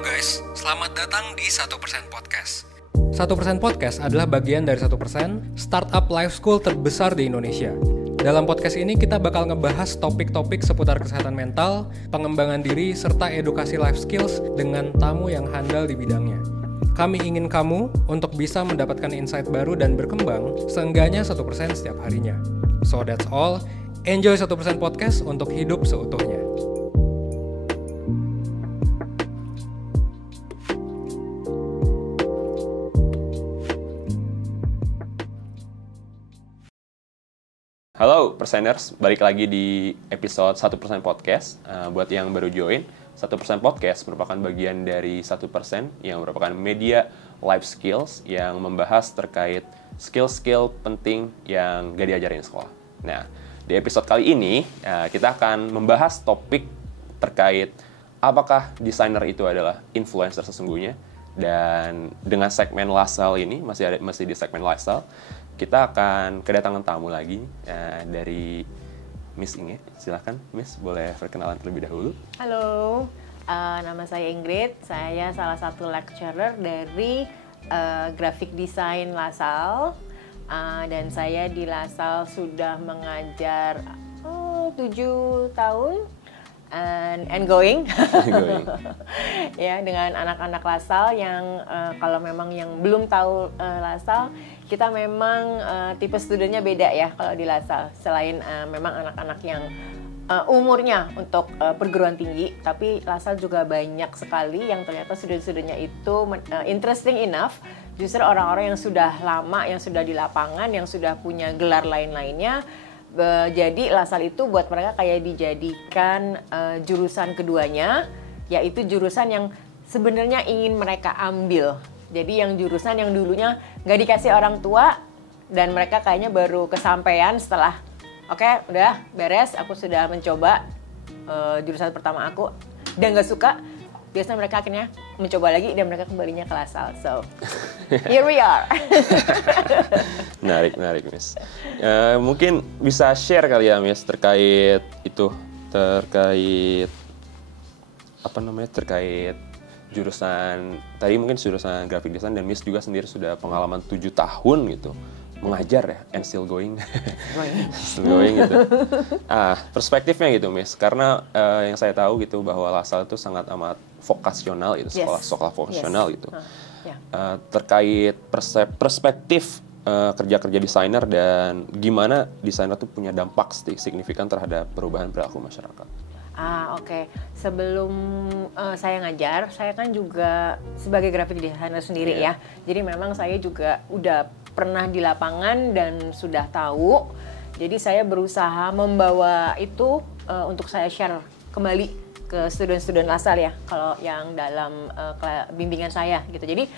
Halo guys, selamat datang di 1% Podcast. 1% Podcast adalah bagian dari 1% startup life school terbesar di Indonesia. Dalam podcast ini kita bakal ngebahas topik-topik seputar kesehatan mental, pengembangan diri, serta edukasi life skills dengan tamu yang handal di bidangnya. Kami ingin kamu untuk bisa mendapatkan insight baru dan berkembang seenggaknya 1% setiap harinya. So that's all, enjoy 1% Podcast untuk hidup seutuhnya. Halo Perseners, balik lagi di episode 1% Podcast. Buat yang baru join, 1% Podcast merupakan bagian dari 1% yang merupakan media life skills yang membahas terkait skill-skill penting yang gak diajarin di sekolah. Nah, di episode kali ini kita akan membahas topik terkait apakah desainer itu adalah influencer sesungguhnya. Dan dengan segmen lifestyle ini, masih di segmen lifestyle, kita akan kedatangan tamu lagi dari Miss Inge. Silakan Miss, boleh perkenalan terlebih dahulu. Halo, nama saya Ingrid. Saya salah satu lecturer dari graphic design LaSalle. Dan saya di LaSalle sudah mengajar 7 tahun and going. Ya, dengan anak-anak LaSalle yang kalau memang yang belum tahu LaSalle, kita memang tipe studentnya beda ya kalau di LaSalle. Selain memang anak-anak yang umurnya untuk perguruan tinggi, tapi LaSalle juga banyak sekali yang ternyata student-studentnya itu interesting enough. Justru orang-orang yang sudah lama, yang sudah di lapangan, yang sudah punya gelar lain-lainnya. Jadi LaSalle itu buat mereka kayak dijadikan jurusan keduanya, yaitu jurusan yang sebenarnya ingin mereka ambil. Jadi yang jurusan yang dulunya nggak dikasih orang tua dan mereka kayaknya baru kesampaian setelah oke, udah beres, aku sudah mencoba jurusan pertama aku dan nggak suka. Biasanya mereka akhirnya mencoba lagi dan mereka kembalinya ke LaSalle. So here we are. Menarik Miss. Mungkin bisa share kali ya Miss terkait jurusan, tadi mungkin jurusan graphic design, dan Miss juga sendiri sudah pengalaman 7 tahun gitu mengajar ya, and still going. Still going gitu. Perspektifnya gitu Miss, karena yang saya tahu gitu bahwa LaSalle itu sangat amat vokasional gitu, sekolah vokasional gitu. Terkait perspektif kerja desainer dan gimana desainer tuh punya dampak signifikan terhadap perubahan perilaku masyarakat. Oke. Sebelum saya ngajar, saya kan juga sebagai graphic designer sendiri ya. Jadi memang saya juga udah pernah di lapangan dan sudah tahu. Jadi saya berusaha membawa itu untuk saya share kembali ke student-student LaSalle ya, kalau yang dalam bimbingan saya gitu. Jadi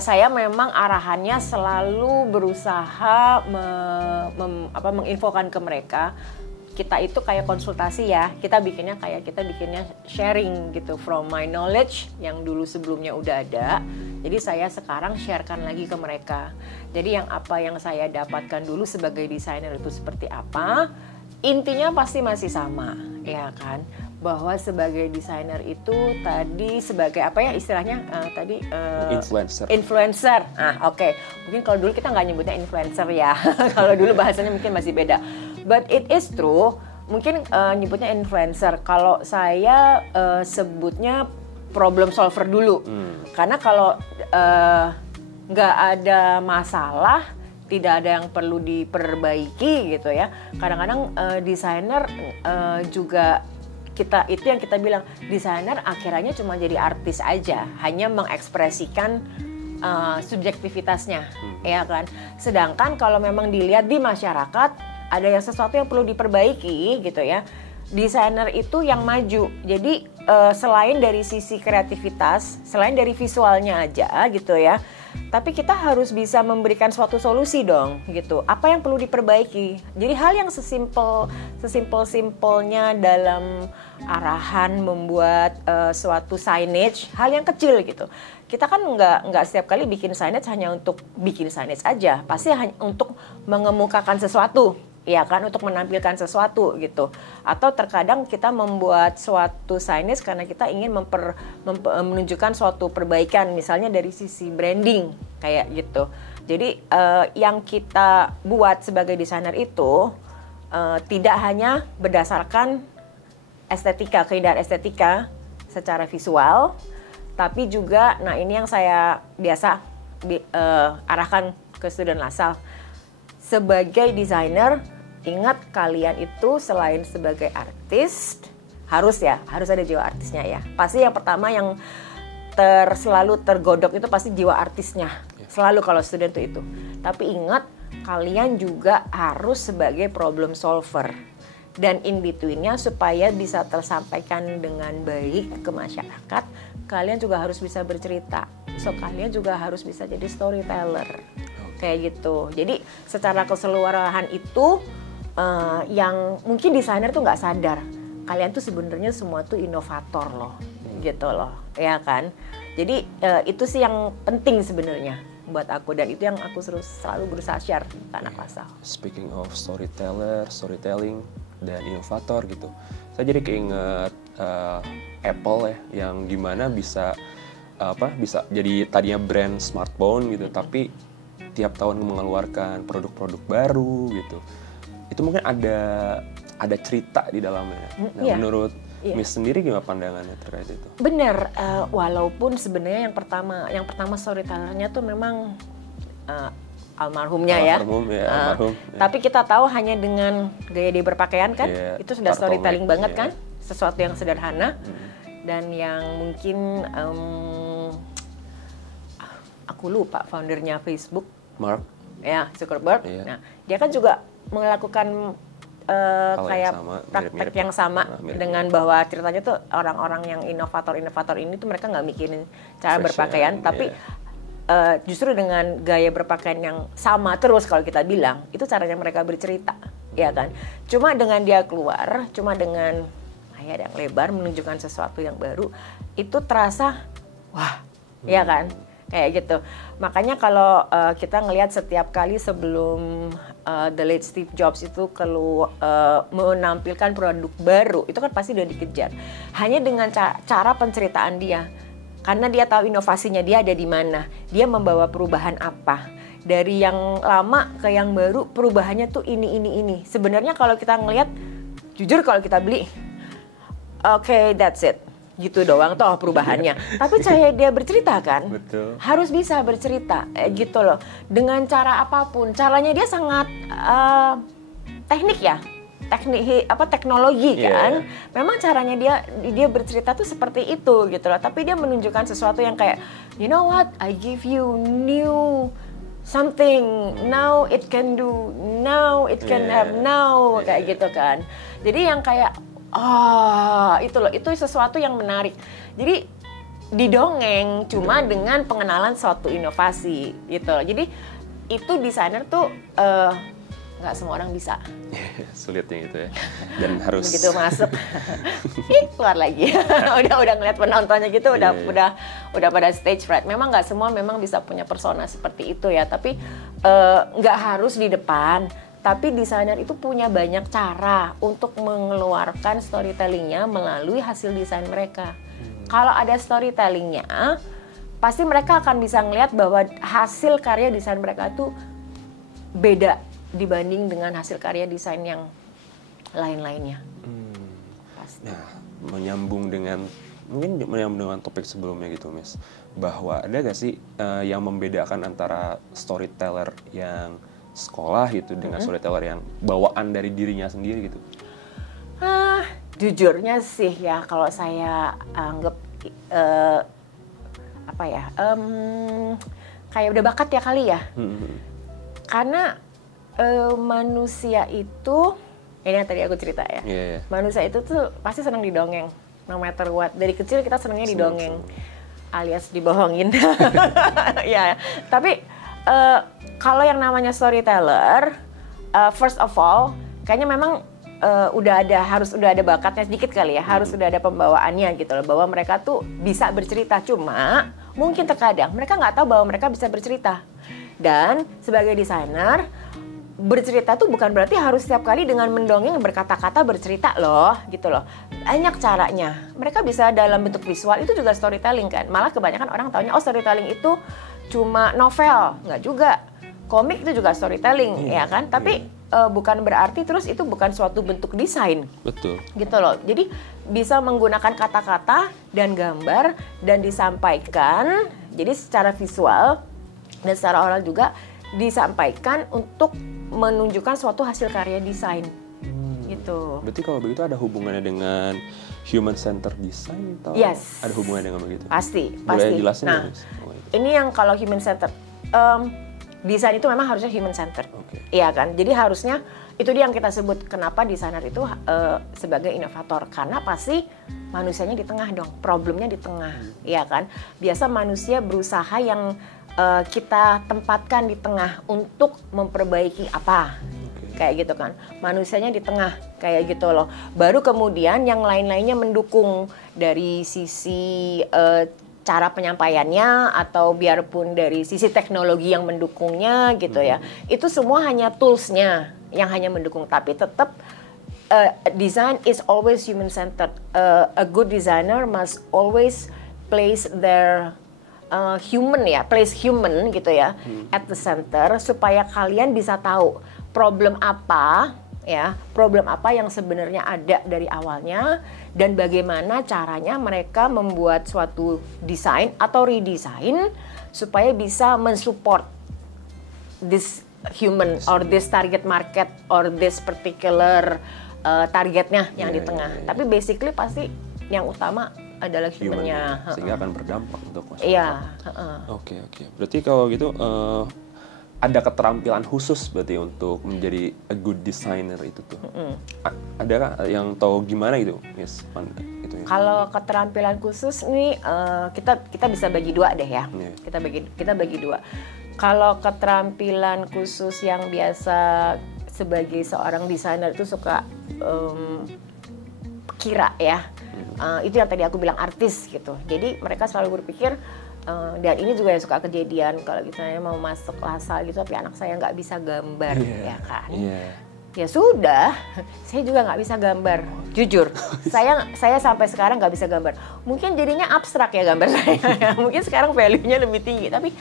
saya memang arahannya selalu berusaha menginfokan ke mereka. Kita itu kayak konsultasi ya, kita bikinnya sharing gitu, from my knowledge yang dulu sebelumnya udah ada. Jadi saya sekarang sharekan lagi ke mereka. Jadi apa yang saya dapatkan dulu sebagai desainer itu seperti apa, intinya pasti masih sama, ya kan? Bahwa sebagai desainer itu tadi sebagai apa ya istilahnya influencer. Oke. Mungkin kalau dulu kita nggak nyebutnya influencer ya. Kalau dulu bahasanya mungkin masih beda. But it is true. Mungkin nyebutnya influencer. Kalau saya sebutnya problem solver dulu. Karena kalau nggak ada masalah, tidak ada yang perlu diperbaiki gitu ya. Kadang-kadang desainer juga itu yang kita bilang, desainer akhirnya cuma jadi artis aja, hanya mengekspresikan subjektivitasnya, ya kan. Sedangkan kalau memang dilihat di masyarakat ada yang sesuatu yang perlu diperbaiki gitu ya, desainer itu yang maju. Jadi selain dari sisi kreativitas, selain dari visualnya aja gitu ya, tapi kita harus bisa memberikan suatu solusi dong gitu. Apa yang perlu diperbaiki? Jadi hal yang sesimpel-simpelnya dalam arahan membuat suatu signage, hal yang kecil gitu. Kita kan nggak setiap kali bikin signage hanya untuk bikin signage aja, pasti hanya untuk mengemukakan sesuatu ya kan, untuk menampilkan sesuatu gitu. Atau terkadang kita membuat suatu signage karena kita ingin menunjukkan suatu perbaikan, misalnya dari sisi branding kayak gitu. Jadi yang kita buat sebagai desainer itu tidak hanya berdasarkan estetika, keindahan estetika secara visual, tapi juga, nah ini yang saya biasa arahkan ke student LaSalle. Sebagai desainer, ingat kalian itu selain sebagai artis, harus ada jiwa artisnya ya. Pasti yang pertama yang selalu tergodok itu pasti jiwa artisnya. Selalu kalau student itu. Tapi ingat, kalian juga harus sebagai problem solver. Dan in between-nya supaya bisa tersampaikan dengan baik ke masyarakat, kalian juga harus bisa bercerita. So kalian juga harus bisa jadi storyteller. Kayak gitu. Jadi secara keseluruhan itu yang mungkin desainer tuh nggak sadar. Kalian tuh sebenarnya semua tuh inovator loh, gitu loh, ya kan. Jadi itu sih yang penting sebenarnya buat aku, dan itu yang aku selalu berusaha share ke anak LaSalle. Speaking of storytelling dan inovator gitu, saya jadi keinget Apple ya, yang gimana bisa jadi tadinya brand smartphone gitu, tapi tiap tahun mengeluarkan produk-produk baru gitu. Itu mungkin ada cerita di dalamnya. Nah, menurut Miss sendiri gimana pandangannya terkait itu? Bener, walaupun sebenarnya yang pertama storytellernya tuh memang almarhumnya almarhum. Tapi kita tahu hanya dengan gaya dia berpakaian kan, itu sudah storytelling banget kan, sesuatu yang sederhana dan yang mungkin aku lupa foundernya Facebook, Mark Zuckerberg. Nah, dia kan juga melakukan kayak praktek yang sama dengan bahwa ceritanya tuh orang-orang yang inovator ini tuh mereka nggak mikirin cara berpakaian, tapi justru dengan gaya berpakaian yang sama terus kalau kita bilang, itu caranya mereka bercerita, ya kan. Cuma dengan dia keluar, cuma dengan layar yang lebar menunjukkan sesuatu yang baru, itu terasa wah, ya kan. Kayak gitu. Makanya kalau kita ngelihat setiap kali sebelum the late Steve Jobs itu menampilkan produk baru, itu kan pasti udah dikejar. Hanya dengan cara penceritaan dia. Karena dia tahu inovasinya dia ada di mana. Dia membawa perubahan apa. Dari yang lama ke yang baru, perubahannya tuh ini. Sebenarnya kalau kita ngelihat, jujur kalau kita beli, okay, that's it. Gitu doang toh perubahannya. Tapi cara dia bercerita kan, betul. Harus bisa bercerita, gitu loh. Dengan cara apapun, caranya dia sangat teknologi kan. Memang caranya dia bercerita tuh seperti itu gitu loh. Tapi dia menunjukkan sesuatu yang kayak, you know what, I give you new something, now it can do, now it can have now, kayak gitu kan. Jadi yang kayak itu loh, itu sesuatu yang menarik. Jadi didongeng cuma dengan pengenalan suatu inovasi gitu loh. Jadi itu desainer tuh nggak semua orang bisa. Sulitnya itu ya. Dan harus begitu masuk, keluar lagi. udah ngeliat penontonnya gitu, udah pada stage fright. Memang nggak semua memang bisa punya persona seperti itu ya. Tapi nggak harus di depan. Tapi desainer itu punya banyak cara untuk mengeluarkan storytellingnya melalui hasil desain mereka. Kalau ada storytellingnya, pasti mereka akan bisa ngelihat bahwa hasil karya desain mereka itu beda dibanding dengan hasil karya desain yang lain-lainnya. Pasti. Nah, menyambung dengan topik sebelumnya gitu, Miss, bahwa ada gak sih yang membedakan antara storyteller yang sekolah gitu dengan storyteller yang bawaan dari dirinya sendiri gitu? Jujurnya sih ya, kalau saya anggap kayak udah bakat ya kali ya. Karena manusia itu, ini yang tadi aku cerita ya, manusia itu tuh pasti senang didongeng, no matter what. Dari kecil kita senangnya didongeng, alias dibohongin. Ya, tapi kalau yang namanya storyteller, first of all, kayaknya memang harus ada bakatnya sedikit kali ya, harus udah ada pembawaannya gitu loh, bahwa mereka tuh bisa bercerita. Cuma mungkin terkadang mereka nggak tahu bahwa mereka bisa bercerita. Dan sebagai desainer, bercerita tuh bukan berarti harus setiap kali dengan mendongeng berkata-kata bercerita loh, gitu loh. Banyak caranya. Mereka bisa dalam bentuk visual, itu juga storytelling kan. Malah kebanyakan orang taunya, oh storytelling itu cuma novel. Nggak juga. Komik itu juga storytelling, ya kan? Tapi bukan berarti terus itu bukan suatu bentuk desain. Betul. Gitu loh. Jadi bisa menggunakan kata-kata dan gambar dan disampaikan. Jadi secara visual dan secara oral juga disampaikan untuk menunjukkan suatu hasil karya desain. Gitu. Berarti kalau begitu ada hubungannya dengan human centered design atau Yes. ada hubungannya dengan begitu? Pasti. Boleh jelasin Nah, nggak, Miss? ini yang kalau human centered, desain itu memang harusnya human centered. Oke. Iya kan? Jadi harusnya itu dia yang kita sebut kenapa desainer itu sebagai inovator, karena pasti manusianya di tengah dong, problemnya di tengah, iya kan? Biasa manusia berusaha yang kita tempatkan di tengah untuk memperbaiki apa, kayak gitu kan? Manusianya di tengah, kayak gitu loh. Baru kemudian yang lain-lainnya mendukung dari sisi cara penyampaiannya atau biarpun dari sisi teknologi yang mendukungnya gitu ya. Itu semua hanya toolsnya yang hanya mendukung, tapi tetap design is always human centered. A good designer must always place their place human gitu ya at the center, supaya kalian bisa tahu problem apa yang sebenarnya ada dari awalnya dan bagaimana caranya mereka membuat suatu desain atau redesign supaya bisa mensupport this human or this target market or this particular targetnya yang di tengah. Tapi basically pasti yang utama adalah human-nya. Sehingga akan berdampak untuk masyarakat. Iya. Oke. Berarti kalau gitu ada keterampilan khusus berarti untuk menjadi a good designer itu tuh. Adakah yang tahu gimana gitu, Miss? Itu. Kalau keterampilan khusus nih kita bisa bagi dua deh ya. Yeah. Kita bagi dua. Kalau keterampilan khusus yang biasa sebagai seorang desainer itu suka kira ya. Itu yang tadi aku bilang artis gitu. Jadi mereka selalu berpikir dan ini juga yang suka kejadian kalau misalnya mau masuk lasal gitu tapi anak saya nggak bisa gambar, ya kan? Ya sudah, saya juga nggak bisa gambar, jujur. Saya sampai sekarang nggak bisa gambar. Mungkin jadinya abstrak ya gambar saya. Mungkin sekarang value-nya lebih tinggi. Tapi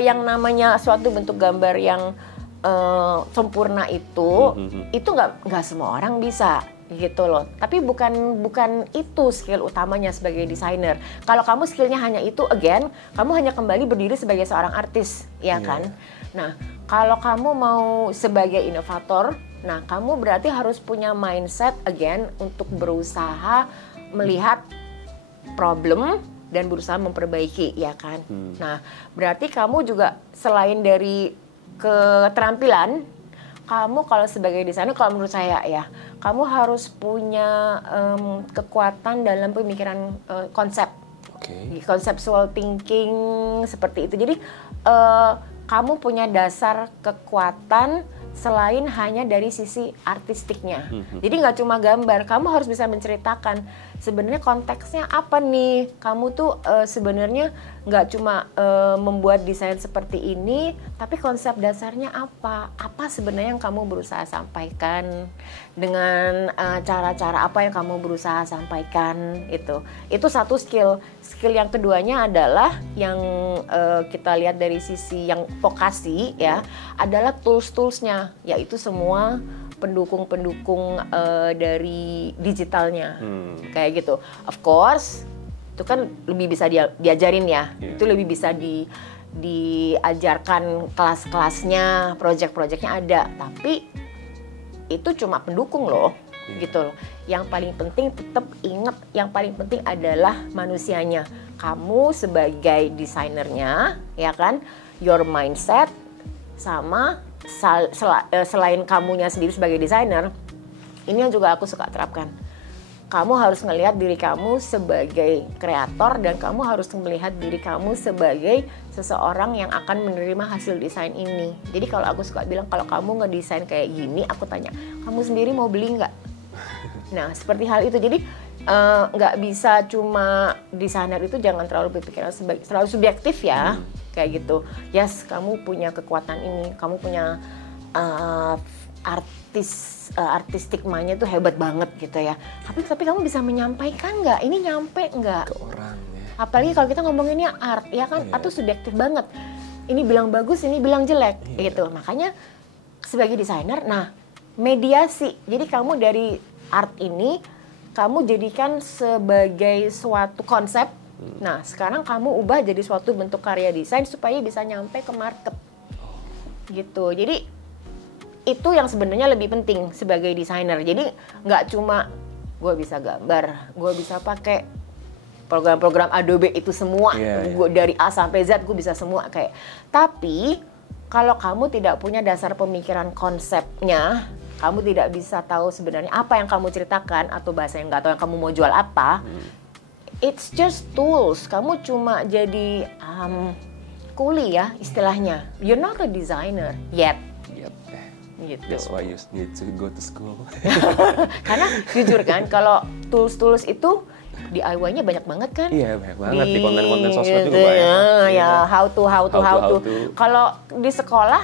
yang namanya suatu bentuk gambar yang sempurna itu nggak semua orang bisa. Gitu loh, tapi bukan itu skill utamanya sebagai desainer. Kalau kamu skillnya hanya itu, again, kamu hanya kembali berdiri sebagai seorang artis, ya kan? Nah, kalau kamu mau sebagai inovator, nah kamu berarti harus punya mindset again untuk berusaha melihat problem dan berusaha memperbaiki, ya kan? Nah, berarti kamu juga selain dari keterampilan, kamu kalau sebagai desainer, kalau menurut saya ya, kamu harus punya kekuatan dalam pemikiran konsep, conceptual thinking seperti itu. Jadi kamu punya dasar kekuatan selain hanya dari sisi artistiknya. Jadi nggak cuma gambar, kamu harus bisa menceritakan sebenarnya konteksnya apa nih. Kamu tuh sebenarnya nggak cuma membuat desain seperti ini, tapi konsep dasarnya apa? Apa sebenarnya yang kamu berusaha sampaikan dengan cara-cara apa yang kamu berusaha sampaikan itu. Itu satu skill. Skill yang keduanya adalah yang kita lihat dari sisi yang vokasi ya, adalah tools-toolsnya, yaitu semua pendukung-pendukung dari digitalnya, kayak gitu. Of course, itu kan lebih bisa diajarin ya, itu lebih bisa diajarkan kelas-kelasnya, project-projectnya ada, tapi itu cuma pendukung loh, gitu loh. Yang paling penting tetap ingat, yang paling penting adalah manusianya. Kamu sebagai desainernya, ya kan, your mindset sama selain kamunya sendiri sebagai desainer, ini yang juga aku suka terapkan. Kamu harus melihat diri kamu sebagai kreator dan kamu harus melihat diri kamu sebagai seseorang yang akan menerima hasil desain ini. Jadi kalau aku suka bilang, kalau kamu ngedesain kayak gini, aku tanya, kamu sendiri mau beli nggak? Nah, seperti hal itu. Jadi nggak bisa cuma desainer itu jangan terlalu berpikiran terlalu subjektif ya, kayak gitu. Yes, kamu punya kekuatan ini, kamu punya artistik mindnya tuh hebat banget gitu ya. Tapi kamu bisa menyampaikan nggak? Ini nyampe nggak? Ke orang ya. Apalagi kalau kita ngomonginnya art, ya kan? Atau subjektif banget. Ini bilang bagus, ini bilang jelek, gitu. Makanya sebagai desainer, nah mediasi. Jadi kamu dari art ini, kamu jadikan sebagai suatu konsep. Nah, sekarang kamu ubah jadi suatu bentuk karya desain supaya bisa nyampe ke market. Gitu. Jadi itu yang sebenarnya lebih penting sebagai desainer. Jadi nggak cuma gue bisa gambar, gue bisa pakai program-program Adobe itu semua, gue dari A sampai Z gue bisa semua kayak. Tapi kalau kamu tidak punya dasar pemikiran konsepnya, kamu tidak bisa tahu sebenarnya apa yang kamu ceritakan atau bahasa yang nggak tahu yang kamu mau jual apa. It's just tools. Kamu cuma jadi kuli ya istilahnya. You're not a designer yet. Gitu. That's why you need to go to school. Karena jujur kan, kalau tools itu DIY-nya banyak banget kan? Iya, banyak banget di konten-konten sosmed juga banyak. Ya, how to. Kalau di sekolah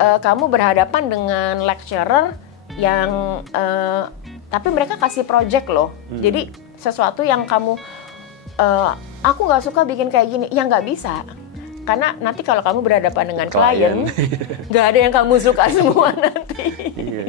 kamu berhadapan dengan lecturer yang tapi mereka kasih project loh. Jadi sesuatu yang kamu aku nggak suka bikin kayak gini, ya nggak bisa. Karena nanti kalau kamu berhadapan dengan klien, nggak ada yang kamu suka semua nanti. Iya.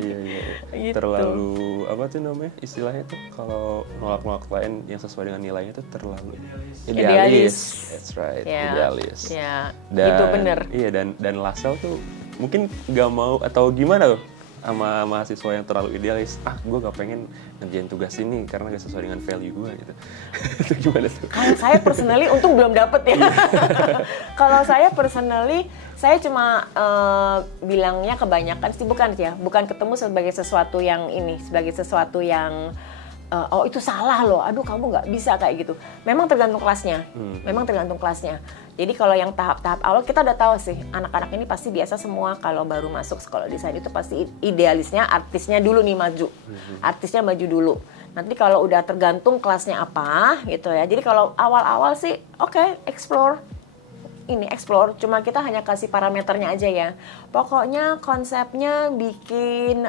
Gitu. Terlalu, apa tuh namanya istilahnya tuh, kalau nolak klien yang sesuai dengan nilainya tuh terlalu idealis. That's right, idealis. Ya, dan, itu bener. Iya, dan Lasel tuh mungkin nggak mau atau gimana tuh sama mahasiswa yang terlalu idealis. Gue gak pengen ngerjain tugas ini karena gak sesuai dengan value gue gitu. Itu gimana tuh? Kalau saya personally untung belum dapet ya. Kalau saya personally, saya cuma bilangnya kebanyakan sih bukan ketemu sebagai sesuatu yang ini, sebagai sesuatu yang oh itu salah loh, aduh kamu nggak bisa kayak gitu. Memang tergantung kelasnya. Jadi kalau yang tahap-tahap awal kita udah tahu sih, anak-anak ini pasti biasa semua kalau baru masuk sekolah desain itu pasti idealisnya artisnya dulu nih maju. Artisnya maju dulu. Nanti kalau udah tergantung kelasnya apa gitu ya. Jadi kalau awal-awal sih oke, explore. Cuma kita hanya kasih parameternya aja ya. Pokoknya konsepnya bikin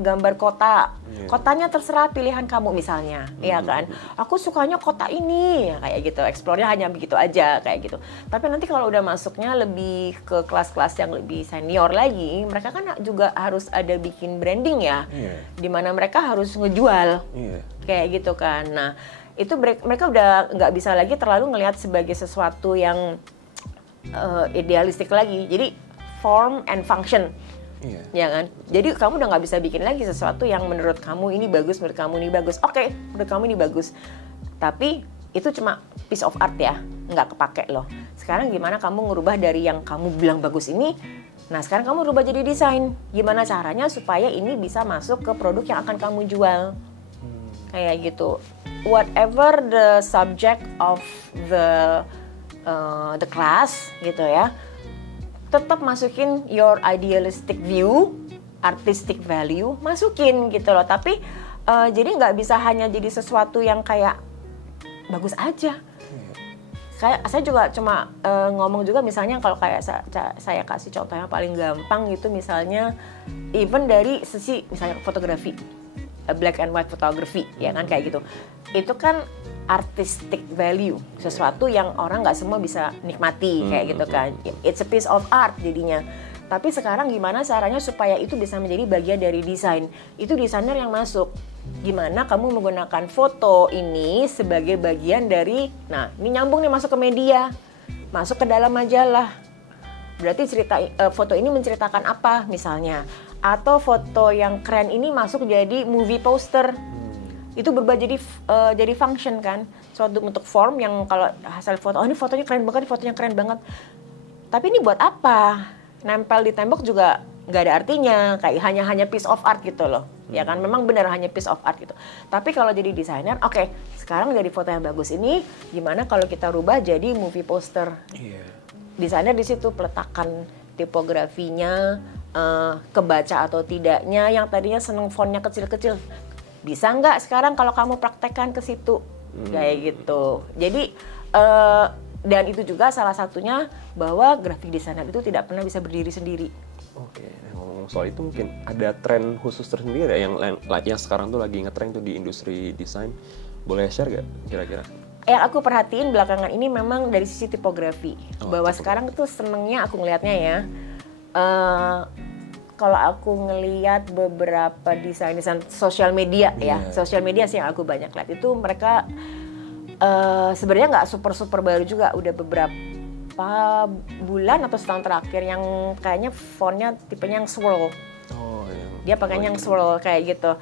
gambar kota. Kotanya terserah pilihan kamu misalnya, ya kan? Aku sukanya kota ini, kayak gitu. Explore-nya hanya begitu aja, kayak gitu. Tapi nanti kalau udah masuknya lebih ke kelas-kelas yang lebih senior lagi, mereka kan juga harus ada bikin branding ya. Dimana mereka harus ngejual, kayak gitu kan. Nah, itu mereka udah nggak bisa lagi terlalu ngelihat sebagai sesuatu yang idealistik lagi. Jadi form and function, ya kan. Jadi kamu udah nggak bisa bikin lagi sesuatu yang menurut kamu ini bagus, menurut kamu ini bagus. Oke, menurut kamu ini bagus. Tapi itu cuma piece of art ya, nggak kepake loh. Sekarang gimana kamu ngerubah dari yang kamu bilang bagus ini? Nah sekarang kamu rubah jadi desain. Gimana caranya supaya ini bisa masuk ke produk yang akan kamu jual? Kayak gitu. Whatever the subject of the class gitu ya, tetap masukin your idealistic view, artistic value, masukin gitu loh. Tapi jadi nggak bisa hanya jadi sesuatu yang kayak bagus aja. Saya juga cuma ngomong juga misalnya kalau kayak saya kasih contoh yang paling gampang gitu, misalnya even dari sisi misalnya fotografi, black and white photography ya kan, kayak gitu. Itu kan artistic value, sesuatu yang orang nggak semua bisa nikmati kayak gitu kan. It's a piece of art jadinya. Tapi sekarang gimana caranya supaya itu bisa menjadi bagian dari desain? Itu desainer yang masuk. Gimana kamu menggunakan foto ini sebagai bagian dari, nah ini nyambung nih masuk ke media, masuk ke dalam majalah. Berarti foto ini menceritakan apa misalnya? Atau foto yang keren ini masuk jadi movie poster. Itu berubah jadi function kan, suatu bentuk form yang kalau hasil foto, oh ini fotonya keren banget, tapi ini buat apa? Nempel di tembok juga nggak ada artinya, kayak hanya piece of art gitu loh, ya kan? Memang benar hanya piece of art gitu. Tapi kalau jadi desainer, oke, sekarang dari foto yang bagus ini, gimana kalau kita rubah jadi movie poster? Desainer di situ peletakan tipografinya, kebaca atau tidaknya, yang tadinya seneng fontnya kecil-kecil. Bisa nggak sekarang kalau kamu praktekkan ke situ, kayak gitu. Jadi dan itu juga salah satunya bahwa graphic designer itu tidak pernah bisa berdiri sendiri. Oke, ngomong soal itu, mungkin ada tren khusus tersendiri yang sekarang tuh lagi ngetren tuh di industri desain. Boleh share gak kira-kira? Yang aku perhatiin belakangan ini memang dari sisi tipografi. Bahwa sekarang tuh senengnya aku ngelihatnya ya. Kalau aku ngelihat beberapa desain sosial media ya, sosial media sih yang aku banyak lihat itu mereka sebenarnya nggak super baru juga, udah beberapa bulan atau setahun terakhir yang kayaknya fontnya tipenya yang swirl. Dia pakainya yang swirl kayak gitu.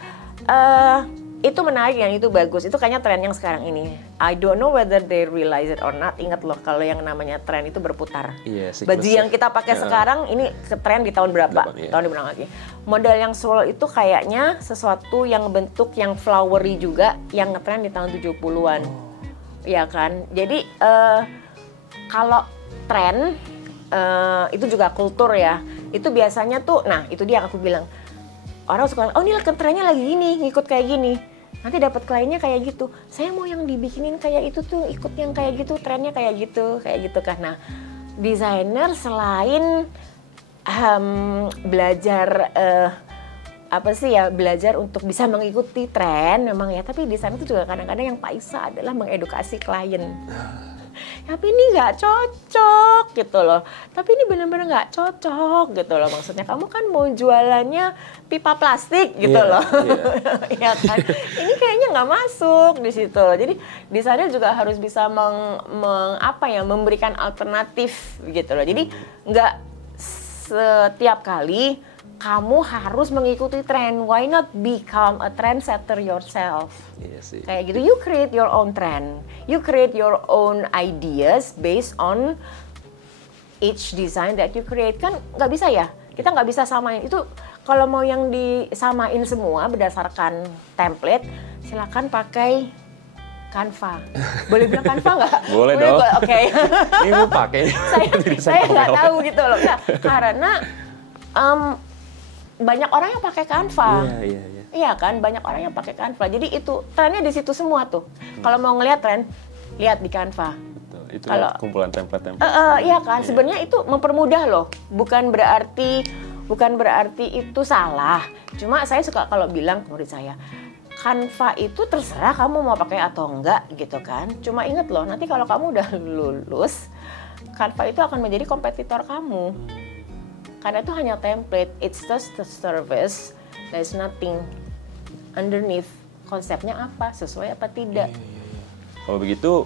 Itu menarik, yang itu bagus. Itu kayaknya tren yang sekarang ini. I don't know whether they realize it or not. Ingat loh, kalau yang namanya tren itu berputar. Baju yang kita pakai sekarang ini ke tren di tahun berapa? Tahun berapa lagi? Model yang swirl itu kayaknya sesuatu yang bentuk yang flowery juga, yang ngetren di tahun 70-an. Ya kan? Jadi kalau tren itu juga kultur ya. Itu biasanya tuh, nah itu dia yang aku bilang. Orang suka, oh ini trennya lagi gini, ngikut kayak gini. Nanti dapat kliennya kayak gitu. Saya mau yang dibikinin kayak itu tuh, ikut yang kayak gitu, trennya kayak gitu kan. Nah, desainer selain belajar belajar untuk bisa mengikuti tren memang ya, tapi desainer itu juga kadang-kadang yang paisa adalah mengedukasi klien. Tapi ini nggak cocok gitu loh. Tapi ini benar-benar nggak cocok gitu loh. Maksudnya kamu kan mau jualannya pipa plastik gitu loh. Ya kan? Ini kayaknya nggak masuk di situ. Jadi desainer juga harus bisa memberikan alternatif gitu loh. Jadi nggak setiap kali kamu harus mengikuti tren. Why not become a trendsetter yourself? Kayak gitu, you create your own trend. You create your own ideas based on each design that you create. Kan nggak bisa ya? Kita nggak bisa samain. Itu kalau mau yang disamain semua berdasarkan template, silakan pakai Canva. Boleh bilang Canva nggak? Boleh dong. Oke. Ini mau pakai. Saya nggak tahu gitu loh. Nah, karena banyak orang yang pakai Canva. Iya kan, banyak orang yang pakai Canva. Jadi itu trennya di situ semua tuh. Kalau mau ngelihat tren, lihat di Canva. Betul. Itu kumpulan template-template. Iya kan, sebenarnya itu mempermudah loh. Bukan berarti itu salah. Cuma saya suka kalau bilang ke murid saya, Canva itu terserah kamu mau pakai atau enggak gitu kan. Cuma ingat loh, nanti kalau kamu udah lulus, Canva itu akan menjadi kompetitor kamu. Karena itu hanya template, it's just the service, there's nothing underneath. Konsepnya apa, sesuai apa tidak. Kalau begitu,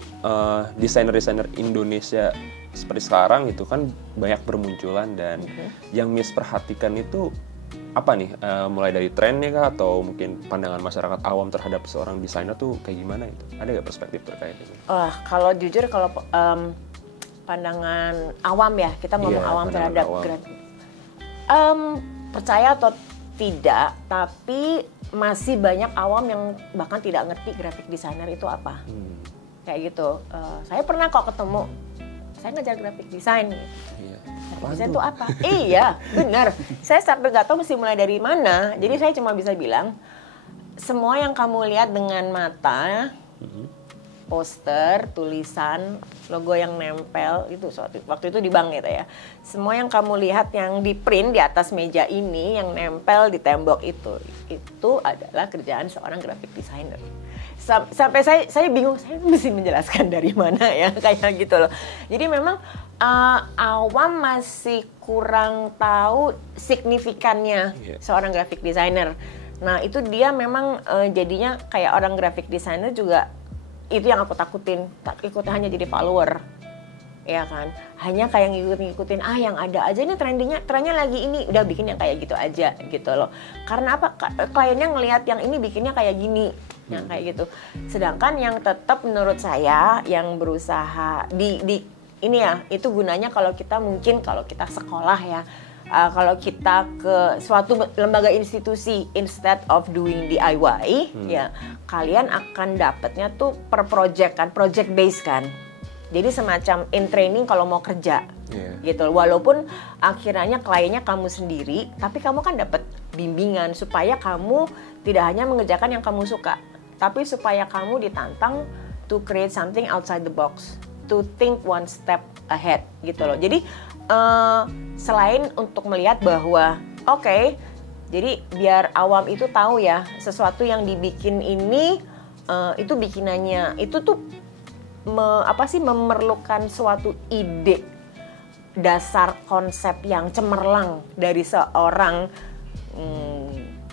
desainer-desainer Indonesia seperti sekarang itu kan banyak bermunculan, dan yang misperhatikan itu apa nih? Mulai dari trennya kah, atau mungkin pandangan masyarakat awam terhadap seorang desainer tuh kayak gimana itu? Ada nggak perspektif terkait itu? Kalau jujur, kalau pandangan awam ya, kita ngomong awam terhadap percaya atau tidak, tapi masih banyak awam yang bahkan tidak ngerti graphic designer itu apa. Kayak gitu. Saya pernah kok ketemu, saya ngajar graphic design. Graphic design itu apa? Iya, benar. Saya sampai nggak tahu mesti mulai dari mana. Jadi saya cuma bisa bilang, semua yang kamu lihat dengan mata, poster, tulisan, logo yang nempel, itu waktu itu di bank gitu ya. Semua yang kamu lihat yang di print di atas meja ini, yang nempel di tembok itu adalah kerjaan seorang graphic designer. Sampai saya bingung, saya mesti menjelaskan dari mana ya, kayak gitu loh. Jadi memang awam masih kurang tahu signifikannya seorang graphic designer. Nah itu dia memang jadinya kayak orang graphic designer juga. Itu yang aku takutin, ikut hanya jadi follower, ya kan? Hanya kayak ngikutin, yang ada aja ini trennya lagi ini, udah bikin yang kayak gitu aja, gitu loh. Karena apa? Kliennya ngelihat yang ini bikinnya kayak gini, yang kayak gitu. Sedangkan yang tetap menurut saya yang berusaha di ini ya, itu gunanya kalau kita sekolah ya. Kalau kita ke suatu lembaga institusi, instead of doing DIY, ya kalian akan dapatnya tuh per project kan, project based kan. Jadi semacam in training kalau mau kerja, gitu. Walaupun akhirnya kliennya kamu sendiri, tapi kamu kan dapat bimbingan supaya kamu tidak hanya mengerjakan yang kamu suka, tapi supaya kamu ditantang to create something outside the box, to think one step ahead, gitu loh. Jadi selain untuk melihat bahwa Oke. Jadi biar awam itu tahu ya, sesuatu yang dibikin ini itu bikinannya itu tuh memerlukan suatu ide dasar konsep yang cemerlang dari seorang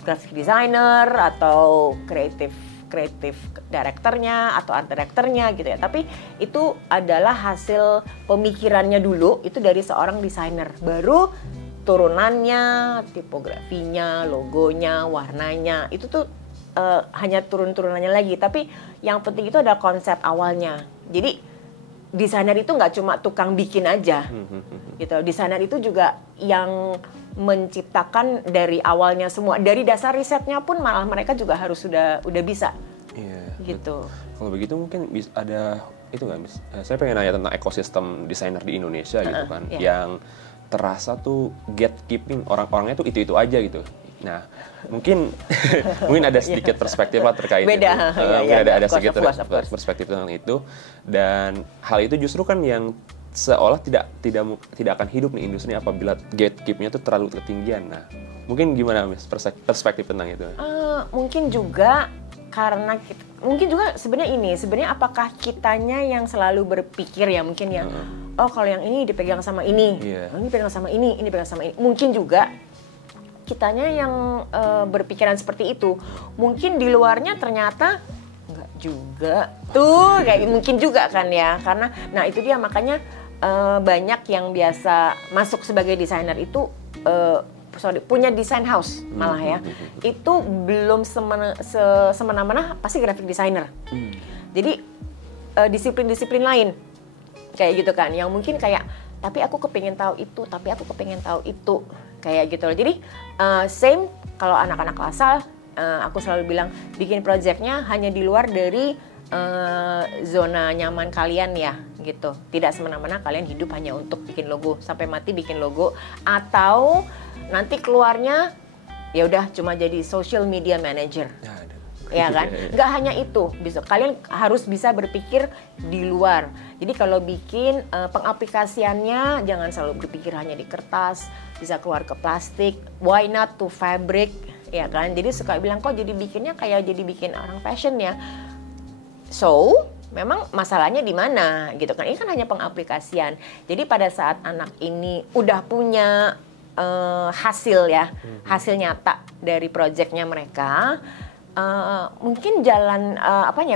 graphic designer atau kreatif directornya atau art directornya gitu ya. Tapi itu adalah hasil pemikirannya dulu, itu dari seorang desainer. Baru turunannya, tipografinya, logonya, warnanya, itu tuh hanya turun-turunannya lagi. Tapi yang penting itu ada konsep awalnya. Jadi desainer itu nggak cuma tukang bikin aja, gitu. Desainer itu juga yang menciptakan dari awalnya semua. Dari dasar risetnya pun malah mereka juga harus udah bisa, gitu. Kalau begitu mungkin ada itu nggak, Miss? Saya pengen nanya tentang ekosistem desainer di Indonesia gitu kan, yang terasa tuh gatekeeping orang-orangnya tuh itu aja gitu. Nah, mungkin ada sedikit perspektif lah terkait beda, itu. Mungkin ada sedikit perspektif tentang itu, dan hal itu justru kan yang seolah tidak akan hidup nih industri apabila gatekeepingnya tuh terlalu ketinggian. Nah, mungkin gimana, Miss, perspektif tentang itu? Mungkin juga karena sebenarnya apakah kitanya yang selalu berpikir ya mungkin ya, oh kalau yang ini dipegang sama ini, ini pegang sama ini pegang sama ini. Mungkin juga kitanya yang berpikiran seperti itu. Mungkin di luarnya ternyata enggak juga. Tuh kayak mungkin juga kan ya. Karena nah itu dia makanya banyak yang biasa masuk sebagai desainer itu punya design house malah ya. Itu belum semena-mena pasti graphic designer. Jadi disiplin-disiplin lain kayak gitu kan, yang mungkin kayak tapi aku kepengen tahu itu, kayak gitu loh. Jadi same kalau anak-anak lasal, aku selalu bilang bikin projectnya hanya di luar dari zona nyaman kalian ya gitu. Tidak semena-mena kalian hidup hanya untuk bikin logo, sampai mati bikin logo, atau nanti keluarnya ya udah cuma jadi social media manager. Ya kan? Nggak hanya itu, bisa kalian harus bisa berpikir di luar. Jadi kalau bikin pengaplikasiannya jangan selalu berpikir hanya di kertas, bisa keluar ke plastik, why not to fabric, ya kan? Jadi suka bilang kok jadi bikinnya kayak jadi bikin orang fashion ya. So, memang masalahnya di mana gitu kan? Ini kan hanya pengaplikasian. Jadi pada saat anak ini udah punya hasil ya, hasil nyata dari proyeknya mereka, mungkin jalan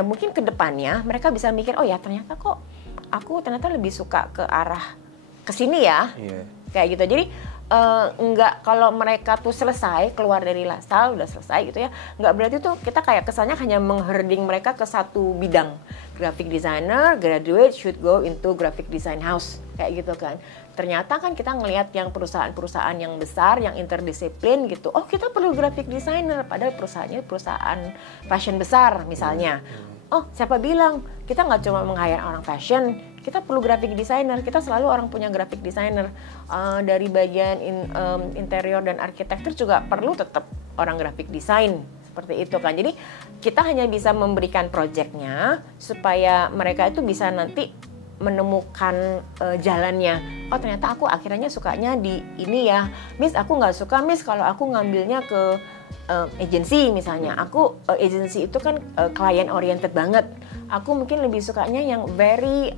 mungkin ke depannya mereka bisa mikir, oh ya ternyata kok aku ternyata lebih suka ke arah kesini ya, kayak gitu. Jadi nggak kalau mereka tuh selesai keluar dari lasal udah selesai gitu ya, nggak berarti tuh kita kayak kesannya hanya mengherding mereka ke satu bidang. Graphic designer graduate should go into graphic design house kayak gitu kan. Ternyata kan kita ngelihat yang perusahaan-perusahaan yang besar, yang interdisiplin gitu. Oh kita perlu graphic designer, padahal perusahaannya perusahaan fashion besar misalnya. Oh siapa bilang kita nggak cuma meng-hire orang fashion, kita perlu graphic designer. Kita selalu orang punya graphic designer. Dari bagian interior dan arsitektur juga perlu tetap orang graphic design. Seperti itu kan. Jadi kita hanya bisa memberikan projectnya supaya mereka itu bisa nanti menemukan jalannya. Oh ternyata aku akhirnya sukanya di ini ya, Miss. Aku nggak suka Miss kalau aku ngambilnya ke agency misalnya. Aku agency itu kan client oriented banget. Aku mungkin lebih sukanya yang very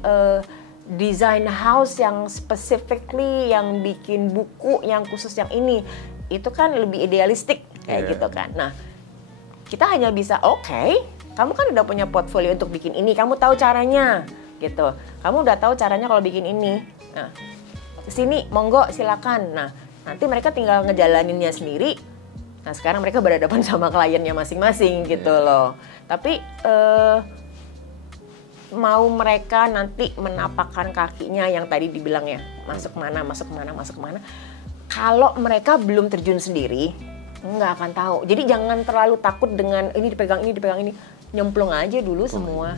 design house yang specifically yang bikin buku yang khusus yang ini. Itu kan lebih idealistik kayak gitu kan. Nah kita hanya bisa kamu kan udah punya portfolio untuk bikin ini, kamu tahu caranya. Gitu. Kamu udah tahu caranya kalau bikin ini. Nah, kesini monggo silakan. Nah, nanti mereka tinggal ngejalaninnya sendiri. Nah, sekarang mereka berhadapan sama kliennya masing-masing gitu loh. Tapi mau mereka nanti menapakkan kakinya yang tadi dibilang ya, masuk mana. Kalau mereka belum terjun sendiri, nggak akan tahu. Jadi jangan terlalu takut dengan ini dipegang ini. Nyemplung aja dulu semua.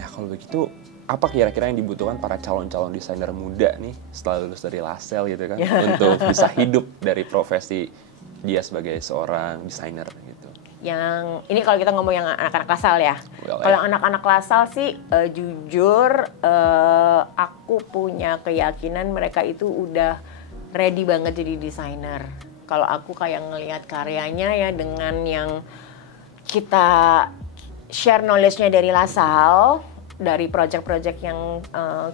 Nah, kalau begitu apa kira-kira yang dibutuhkan para calon-calon desainer muda nih setelah lulus dari Lasel gitu kan untuk bisa hidup dari profesi dia sebagai seorang desainer gitu? Yang ini kalau kita ngomong yang anak-anak Lasal ya. Kalau anak-anak Lasal sih jujur aku punya keyakinan mereka itu udah ready banget jadi desainer kalau aku kayak ngelihat karyanya ya dengan yang kita share knowledge-nya dari LaSalle, dari project-project yang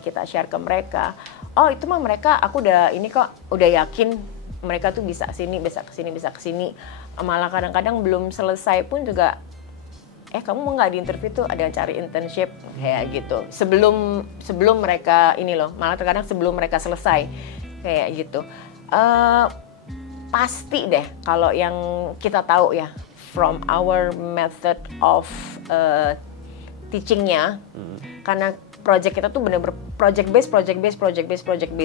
kita share ke mereka. Oh itu mah mereka, aku udah ini kok, udah yakin mereka tuh bisa sini, bisa kesini, bisa kesini. Malah kadang-kadang belum selesai pun juga, kamu mau nggak di interview tuh ada yang cari internship kayak gitu. Sebelum mereka ini loh, malah terkadang sebelum mereka selesai kayak gitu. Pasti deh kalau yang kita tahu ya from our method of teachingnya, karena project kita tuh bener-bener project based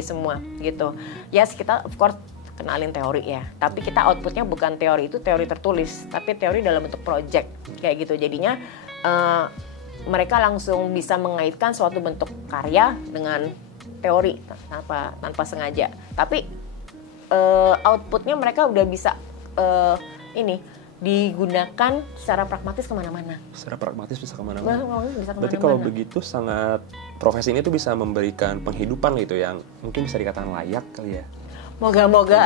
semua gitu. Yes, kita of course kenalin teori ya, tapi kita outputnya bukan teori itu teori tertulis, tapi teori dalam bentuk project kayak gitu. Jadinya mereka langsung bisa mengaitkan suatu bentuk karya dengan teori tanpa sengaja. Tapi outputnya mereka udah bisa digunakan secara pragmatis kemana-mana. Secara pragmatis bisa kemana-mana. Berarti kalau begitu sangat profesi ini tuh bisa memberikan penghidupan gitu yang mungkin bisa dikatakan layak kali ya. Moga-moga.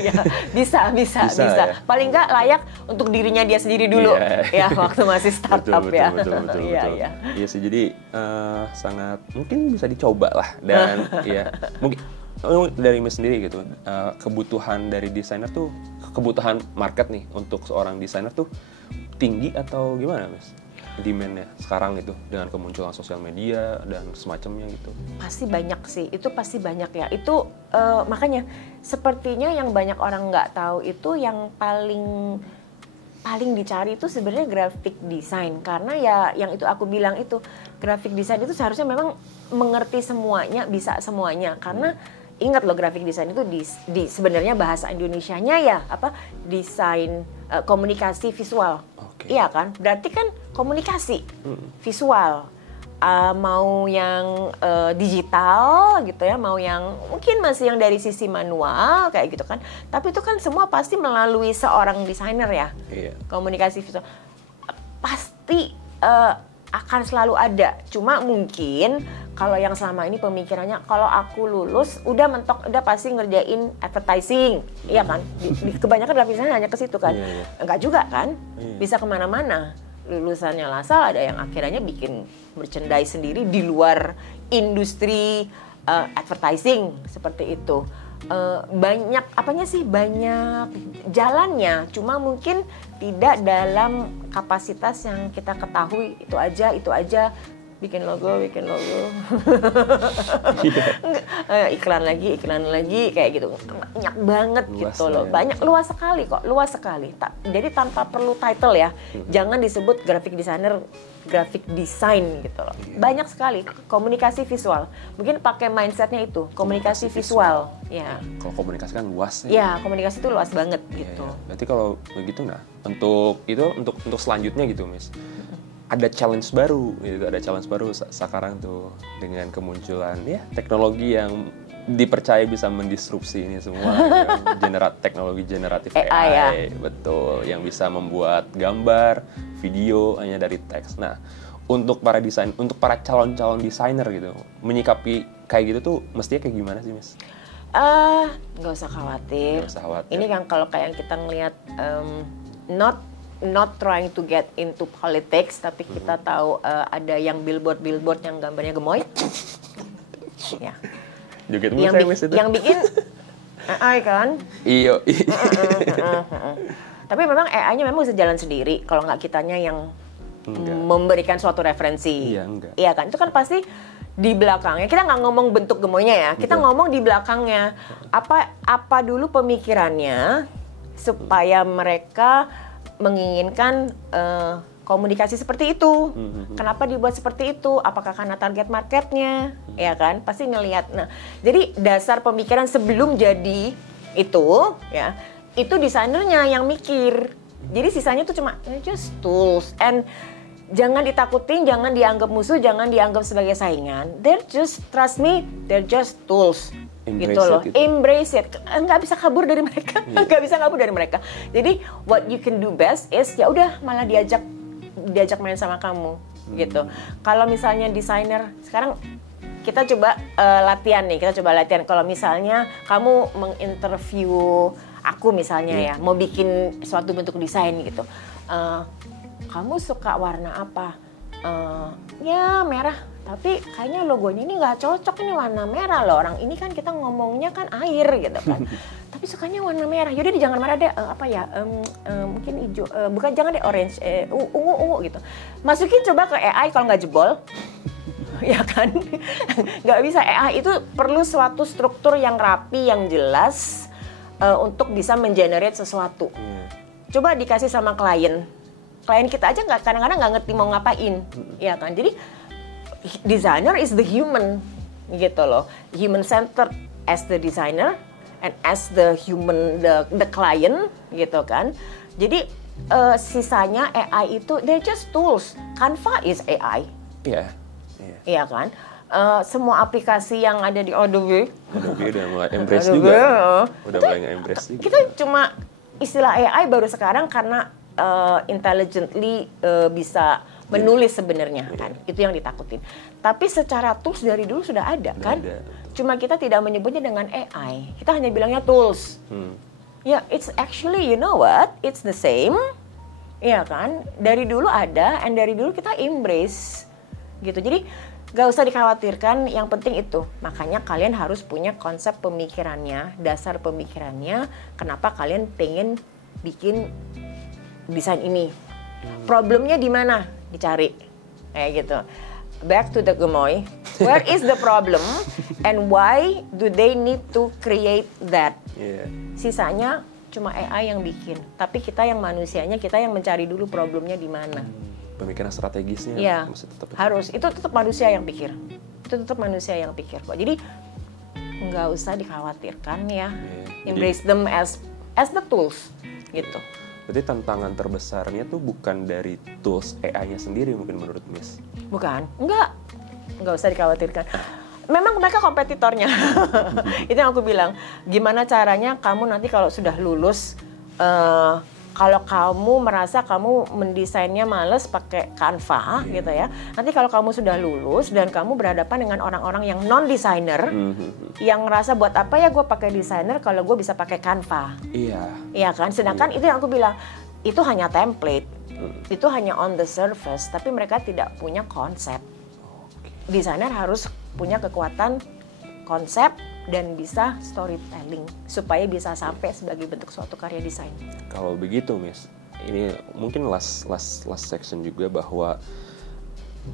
Ya, bisa. Ya? Paling nggak layak untuk dirinya dia sendiri dulu, ya waktu masih startup betul. Iya sih, jadi sangat mungkin bisa dicoba lah dan ya mungkin dari Miss sendiri gitu, kebutuhan dari desainer tuh, kebutuhan market nih untuk seorang desainer tuh tinggi atau gimana Miss? Demand-nya sekarang itu dengan kemunculan sosial media dan semacamnya gitu. Pasti banyak sih, itu pasti banyak ya. Itu makanya sepertinya yang banyak orang nggak tahu itu yang paling dicari itu sebenarnya graphic design, karena ya yang itu aku bilang itu graphic design itu seharusnya memang mengerti semuanya, bisa semuanya. Karena ingat loh, graphic design itu di sebenarnya bahasa Indonesianya ya desain komunikasi visual. Iya kan? Berarti kan komunikasi visual. Mau yang digital gitu ya, mau yang mungkin masih yang dari sisi manual kayak gitu kan. Tapi itu kan semua pasti melalui seorang desainer ya. Iya. Komunikasi visual pasti akan selalu ada. Cuma mungkin kalau yang selama ini pemikirannya kalau aku lulus udah mentok, udah pasti ngerjain advertising, iya kan? Kebanyakan grafis design hanya ke situ kan? Iya. Enggak juga kan? Bisa kemana-mana. Lulusannya LaSalle ada yang akhirnya bikin merchandise sendiri di luar industri advertising seperti itu. Banyak banyak jalannya, cuma mungkin tidak dalam kapasitas yang kita ketahui. Itu aja bikin logo iklan lagi kayak gitu, banyak banget luas gitu loh ya. Banyak, luas sekali jadi tanpa perlu title ya. Jangan disebut graphic designer, graphic design gitu loh. Banyak sekali komunikasi visual, mungkin pakai mindsetnya itu komunikasi visual ya. Kalau komunikasi kan luas ya, komunikasi itu luas banget gitu ya. Berarti kalau begitu untuk selanjutnya gitu Miss, ada challenge baru sekarang tuh dengan kemunculan ya teknologi yang dipercaya bisa mendisrupsi ini semua gitu. Teknologi generatif AI ya. Betul, yang bisa membuat gambar, video hanya dari teks. Nah, untuk para calon desainer gitu, menyikapi kayak gitu tuh mestinya kayak gimana sih Miss? Nggak usah khawatir. Ini kan kalau kayak kita ngelihat not trying to get into politics, tapi kita tahu ada yang billboard yang gambarnya gemoy. Ya. Yang bikin AI kan? Iya. Tapi memang AI-nya memang bisa jalan sendiri kalau nggak kitanya yang memberikan suatu referensi. Iya kan? Itu kan pasti di belakangnya. Kita nggak ngomong bentuk gemoynya ya. Kita ngomong di belakangnya. Apa dulu pemikirannya supaya mereka menginginkan komunikasi seperti itu. Kenapa dibuat seperti itu? Apakah karena target marketnya? Ya kan? Pasti ngelihat. Nah, jadi dasar pemikiran sebelum jadi itu, ya, itu desainernya yang mikir. Jadi sisanya itu cuma just tools. And jangan ditakutin, jangan dianggap musuh, jangan dianggap sebagai saingan. Trust me, they're just tools. Gitu loh, embrace it. Nggak bisa kabur dari mereka, nggak bisa kabur dari mereka. Jadi what you can do best is ya udah malah diajak main sama kamu gitu. Kalau misalnya desainer sekarang kita coba latihan nih. Kita coba latihan. Kalau misalnya kamu menginterview aku misalnya ya, mau bikin suatu bentuk desain gitu. Kamu suka warna apa? Ya merah. Tapi kayaknya logonya ini nggak cocok ini warna merah loh. Orang ini kan kita ngomongnya kan air gitu kan. Tapi sukanya warna merah. Yaudah jangan merah deh. Mungkin hijau. Bukan jangan deh orange. Ungu gitu. Masukin coba ke AI kalau nggak jebol. Ya kan? Nggak bisa. AI itu perlu suatu struktur yang rapi, yang jelas untuk bisa mengenerate sesuatu. Coba dikasih sama klien. Klien kita aja kadang-kadang nggak ngerti mau ngapain. Ya kan? Jadi designer is the human gitu loh, human centered as the designer and as the human the client gitu kan. Jadi sisanya AI itu they're just tools. Canva is AI. Iya kan. Semua aplikasi yang ada di Adobe udah mulai embrace juga. Udah mulai nge-embrace juga. Kita cuma istilah AI baru sekarang karena intelligently bisa menulis sebenarnya kan, itu yang ditakutin. Tapi secara tools dari dulu sudah ada kan, cuma kita tidak menyebutnya dengan AI, kita hanya bilangnya tools. Ya, it's actually you know what, it's the same, ya kan? Dari dulu ada, and dari dulu kita embrace, gitu. Jadi gak usah dikhawatirkan, yang penting itu. Makanya kalian harus punya konsep pemikirannya, dasar pemikirannya, kenapa kalian pengen bikin desain ini. Problemnya di mana? Dicari kayak gitu. Back to the gemoy. Where is the problem and why do they need to create that? Sisanya cuma AI yang bikin. Tapi kita yang manusianya, kita yang mencari dulu problemnya di mana. Pemikiran strategisnya harus. Itu tetap manusia yang pikir. Itu tetap manusia yang pikir kok. Jadi nggak usah dikhawatirkan ya. Embrace them as the tools gitu. Berarti tantangan terbesarnya tuh bukan dari tools AI-nya sendiri mungkin menurut Miss? Bukan, nggak usah dikhawatirkan. Memang mereka kompetitornya. Itu yang aku bilang. Gimana caranya kamu nanti kalau sudah lulus, kalau kamu merasa kamu mendesainnya males pakai Canva gitu ya. Nanti kalau kamu sudah lulus dan kamu berhadapan dengan orang-orang yang non-designer, yang ngerasa buat apa ya gue pakai designer kalau gue bisa pakai Canva. Iya kan? Sedangkan itu yang aku bilang, itu hanya template. Itu hanya on the surface, tapi mereka tidak punya konsep. Desainer harus punya kekuatan konsep dan bisa storytelling supaya bisa sampai sebagai bentuk suatu karya desain. Kalau begitu, Miss, ini mungkin last section juga bahwa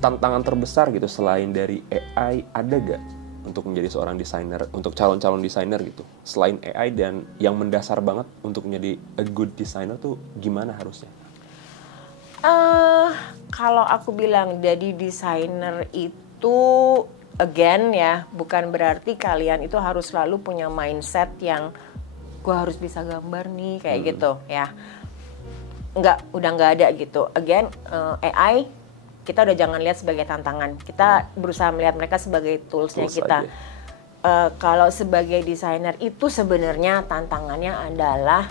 tantangan terbesar gitu selain dari AI ada gak untuk menjadi seorang desainer, untuk calon-calon desainer gitu, selain AI dan yang mendasar banget untuk menjadi a good designer tuh gimana harusnya? Kalau aku bilang jadi desainer itu again ya, bukan berarti kalian itu harus selalu punya mindset yang gue harus bisa gambar nih kayak gitu ya. Udah nggak ada gitu. Again, AI kita udah jangan lihat sebagai tantangan. Kita berusaha melihat mereka sebagai toolsnya kita. Kalau sebagai desainer itu sebenarnya tantangannya adalah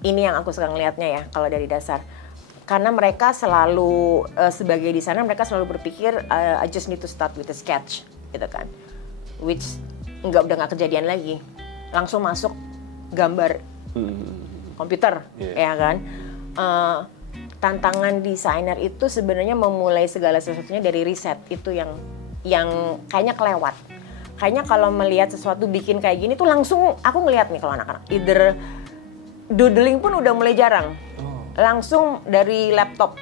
ini yang aku suka ngelihatnya ya kalau dari dasar. Karena mereka selalu sebagai desainer mereka selalu berpikir I just need to start with a sketch gitu kan, which udah nggak kejadian lagi, langsung masuk gambar komputer ya kan. Tantangan desainer itu sebenarnya memulai segala sesuatunya dari riset, itu yang kayaknya kelewat. Kayaknya kalau melihat sesuatu bikin kayak gini tuh langsung aku ngelihat nih kalau anak-anak either doodling pun udah mulai jarang. Langsung dari laptop,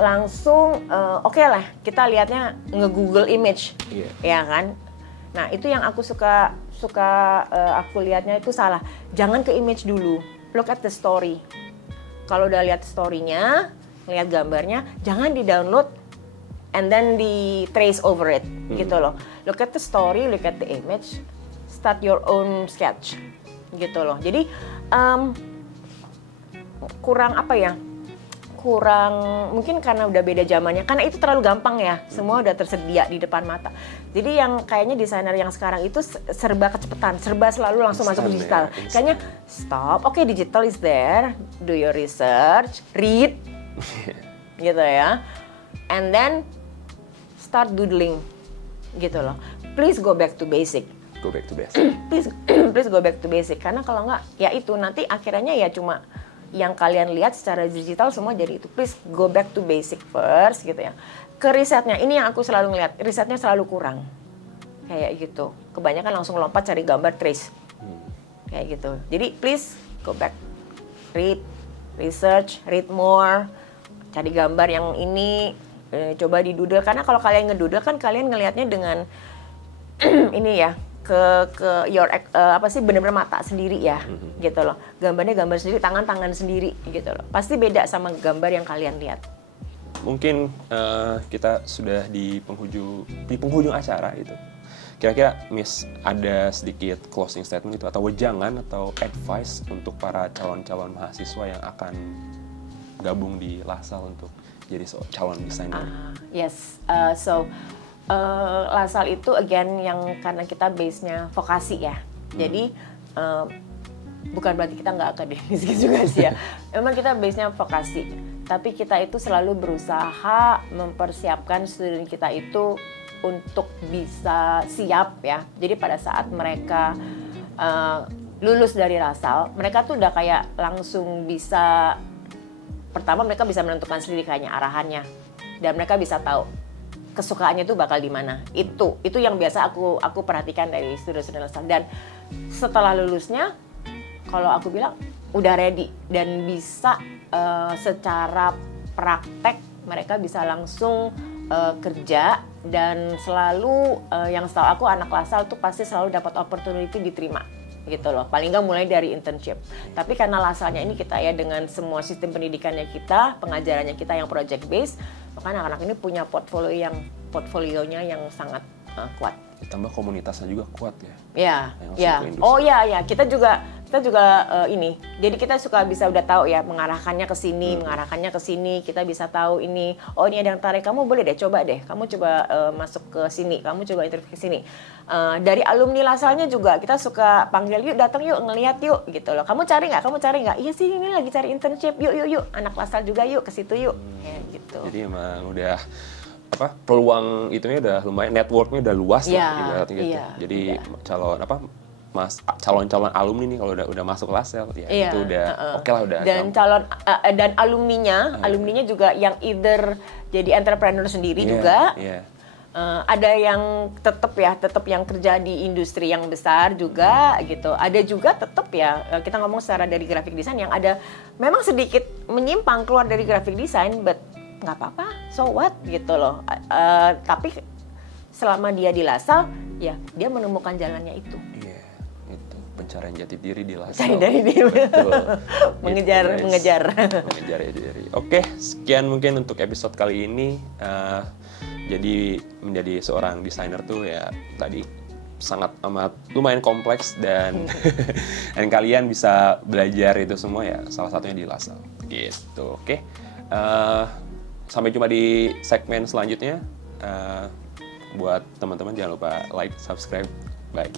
langsung oke lah kita lihatnya nge-google image, ya kan. Nah itu yang aku suka aku lihatnya itu salah. Jangan ke image dulu, look at the story. Kalau udah lihat story-nya, lihat gambarnya, jangan di-download and then di-trace over it, gitu loh. Look at the story, look at the image, start your own sketch, gitu loh. Jadi kurang mungkin karena udah beda zamannya, karena itu terlalu gampang ya, semua udah tersedia di depan mata. Jadi yang kayaknya desainer yang sekarang itu serba kecepatan, serba selalu langsung masuk ke digital. Kayaknya stop, oke, digital is there, do your research, read gitu ya, and then start doodling gitu loh. Please go back to basic. Go back to basic. Please go back to basic. Karena kalau nggak, ya itu nanti akhirnya ya cuma yang kalian lihat secara digital semua jadi itu. Please go back to basic first gitu ya. Ke risetnya, ini yang aku selalu ngeliat, risetnya selalu kurang. Kayak gitu. Kebanyakan langsung lompat cari gambar trace. Kayak gitu. Jadi please go back. Read, research, read more. Cari gambar yang ini, coba didoodle. Karena kalau kalian ngedoodle kan kalian ngelihatnya dengan ini ya, ke your bener-bener mata sendiri ya, gitu loh. Gambarnya gambar sendiri, tangan sendiri gitu loh. Pasti beda sama gambar yang kalian lihat. Mungkin kita sudah di penghujung acara itu. Kira-kira Miss ada sedikit closing statement itu atau wejangan atau advice untuk para calon-calon mahasiswa yang akan gabung di LaSalle untuk jadi calon desainer? Yes, LaSalle itu again yang karena kita base-nya vokasi ya. Jadi bukan berarti kita nggak akademis juga sih ya. Memang kita base-nya vokasi. Tapi kita itu selalu berusaha mempersiapkan student kita itu untuk bisa siap ya. Jadi pada saat mereka lulus dari LaSalle, mereka tuh udah kayak langsung bisa, pertama mereka bisa menentukan sendiri kayaknya arahannya. Dan mereka bisa tahu kesukaannya itu bakal di mana. Itu yang biasa aku perhatikan dari student-student LaSalle. Dan setelah lulusnya, kalau aku bilang udah ready dan bisa secara praktek mereka bisa langsung kerja, dan selalu yang setahu aku anak LaSalle tuh pasti selalu dapat opportunity diterima gitu loh. Paling nggak mulai dari internship. Tapi karena LaSalle-nya ini kita ya dengan semua sistem pendidikannya kita, pengajarannya kita yang project based, maka anak-anak ini punya portfolionya yang sangat kuat. Ditambah komunitasnya juga kuat ya. Ya. Oh ya, kita juga ini. Jadi kita suka bisa udah tahu ya mengarahkannya ke sini, kita bisa tahu ini. Oh, ini ada yang tarik, kamu boleh deh coba deh. Kamu coba masuk ke sini, kamu coba interview ke sini. Dari alumni LaSalle-nya juga kita suka panggil, yuk datang yuk, ngelihat yuk gitu loh. Kamu cari nggak? Iya sih, ini lagi cari internship. Yuk. Anak LaSalle juga yuk ke situ yuk. Ya gitu. Jadi emang udah peluang itunya udah lumayan, networknya udah luas lah gitu. Jadi calon-calon alumni nih kalau udah masuk LaSalle ya itu udah oke lah udah. Dan dan alumninya juga yang either jadi entrepreneur sendiri juga. Ada yang tetap yang kerja di industri yang besar juga gitu. Ada juga tetap ya, kita ngomong secara dari graphic design yang ada memang sedikit menyimpang keluar dari graphic design, but nggak apa-apa, so what gitu loh. Tapi selama dia di LaSalle, ya dia menemukan jalannya itu. Iya, itu pencarian jati diri di LaSalle. Cari dari diri. Betul. mengejar jati diri. Oke, sekian mungkin untuk episode kali ini. Jadi menjadi seorang desainer tuh ya tadi sangat amat lumayan kompleks dan dan kalian bisa belajar itu semua ya salah satunya di LaSalle. Gitu, oke. Sampai jumpa di segmen selanjutnya. Buat teman-teman jangan lupa like, subscribe. Bye.